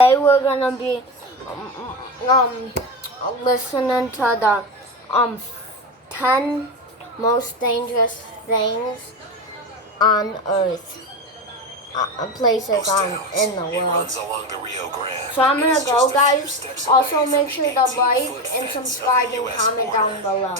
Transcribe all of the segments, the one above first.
Today we're gonna be listening to the 10 most dangerous things on Earth, places in the world. So I'm gonna go, guys. Also, make sure to like and subscribe and comment down below.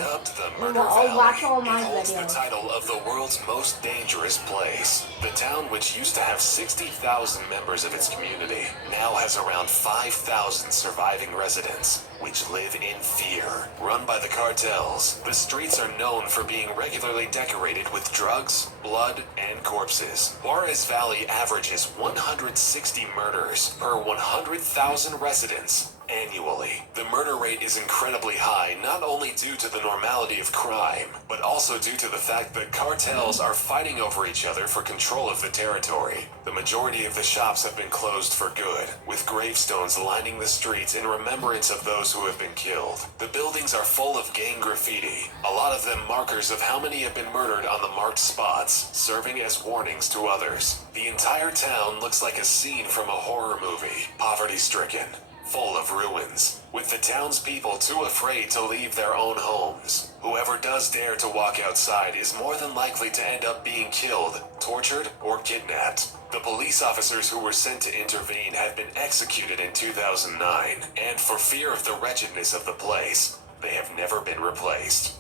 And watch all my videos. videos. The title of the world's most dangerous place. The town, which used to have 60,000 members of its community, now has around 5,000 surviving residents, which live in fear. Run by the cartels, the streets are known for being regularly decorated with drugs, blood, and corpses. Juarez Valley averages 160 murders per 100,000 residents annually. The murder rate is incredibly high, not only due to the normality of crime, but also due to the fact that cartels are fighting over each other for control of the territory. The majority of the shops have been closed for good, with gravestones lining the streets in remembrance of those who have been killed. The buildings are full of gang graffiti, a lot of them markers of how many have been murdered on the marked spots, serving as warnings to others. The entire town looks like a scene from a horror movie, poverty-stricken, full of ruins, with the townspeople too afraid to leave their own homes. Whoever does dare to walk outside is more than likely to end up being killed, tortured, or kidnapped. The police officers who were sent to intervene have been executed in 2009, and for fear of the wretchedness of the place, they have never been replaced.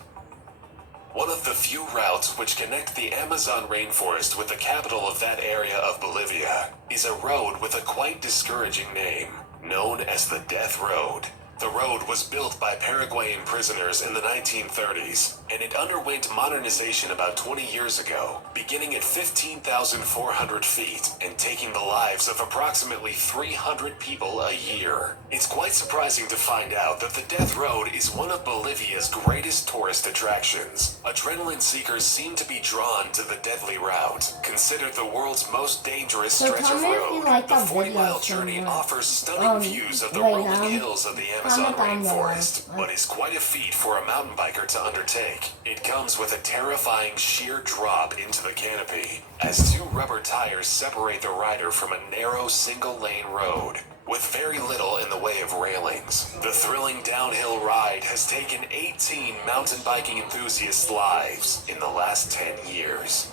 One of the few routes which connect the Amazon rainforest with the capital of that area of Bolivia is a road with a quite discouraging name, known as the Death Road. The road was built by Paraguayan prisoners in the 1930s, and it underwent modernization about 20 years ago, beginning at 15,400 feet and taking the lives of approximately 300 people a year. It's quite surprising to find out that the Death Road is one of Bolivia's greatest tourist attractions. Adrenaline seekers seem to be drawn to the deadly route, considered the world's most dangerous stretch of road. The 40-mile journey offers stunning views of the rolling hills of the Amazon rainforest, but is quite a feat for a mountain biker to undertake. It comes with a terrifying sheer drop into the canopy, as two rubber tires separate the rider from a narrow single-lane road, with very little in the way of railings. The thrilling downhill ride has taken 18 mountain biking enthusiasts' lives in the last 10 years.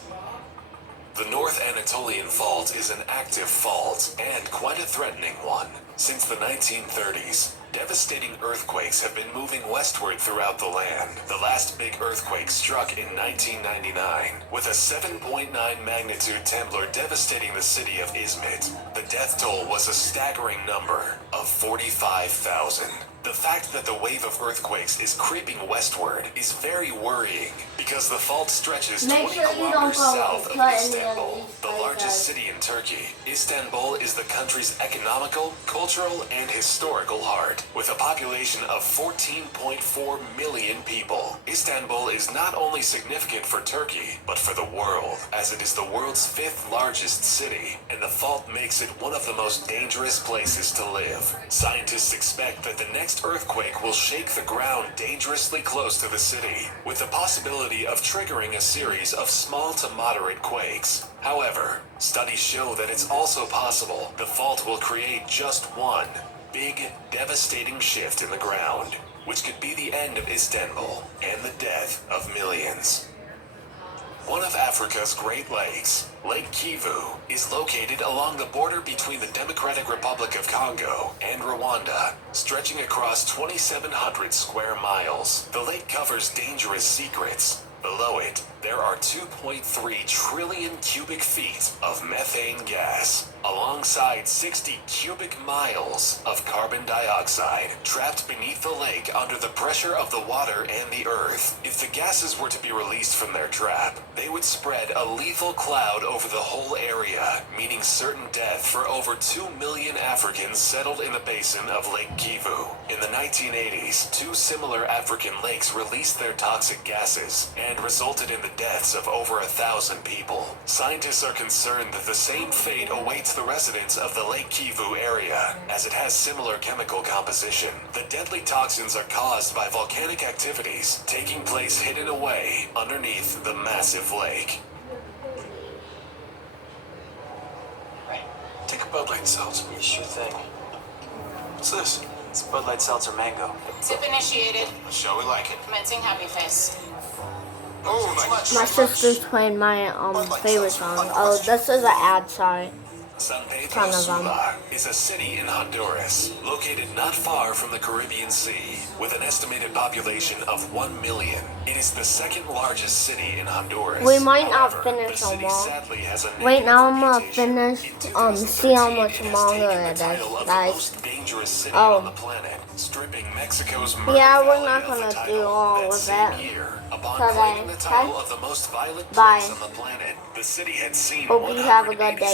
The North Anatolian Fault is an active fault, and quite a threatening one. Since the 1930s, devastating earthquakes have been moving westward throughout the land. The last big earthquake struck in 1999, with a 7.9 magnitude temblor devastating the city of Izmit. The death toll was a staggering number of 45,000. The fact that the wave of earthquakes is creeping westward is very worrying, because the fault stretches 20 kilometers south of Istanbul, the largest city in Turkey. Istanbul is the country's economical, cultural, and historical heart. With a population of 14.4 million people, Istanbul is not only significant for Turkey, but for the world, as it is the world's 5th largest city, and the fault makes it one of the most dangerous places to live. Scientists expect that the next earthquake will shake the ground dangerously close to the city, with the possibility of triggering a series of small to moderate quakes. However, studies show that it's also possible the fault will create just one big, devastating shift in the ground, which could be the end of Istanbul and the death of millions. One of Africa's Great Lakes, Lake Kivu, is located along the border between the Democratic Republic of Congo and Rwanda, stretching across 2,700 square miles. The lake covers dangerous secrets. Below it, there are 2.3 trillion cubic feet of methane gas, alongside 60 cubic miles of carbon dioxide trapped beneath the lake under the pressure of the water and the earth. If the gases were to be released from their trap, they would spread a lethal cloud over the whole area, meaning certain death for over 2 million Africans settled in the basin of Lake Kivu. In the 1980s, 2 similar African lakes released their toxic gases and resulted in the deaths of over 1,000 people. Scientists are concerned that the same fate awaits the residents of the Lake Kivu area, as it has similar chemical composition. The deadly toxins are caused by volcanic activities taking place hidden away underneath the massive lake. Right. Take a boat like this, Sure thing. What's this? It's Bud Light Seltzer Mango. Sip initiated. Shall we like it? Commencing happy face. Oh, My sister's playing my favorite song. Oh, this is an ad, sorry. San Pedro Kind of, Sula is a city in Honduras, located not far from the Caribbean Sea, with an estimated population of 1 million. It is the second largest city in Honduras. We might not However, finish the them city all. sadly has a Wait, now I'm gonna reputation. finish, In see how much 2013, it has longer taken the it is, title of the guys. most dangerous city Oh. on the planet, stripping Mexico's Yeah, we're Valley not of the gonna title do all that of same that year. Upon today, claiming the title okay? of the most violent Bye. place on the planet, the city had seen Hope you have a good 186 day.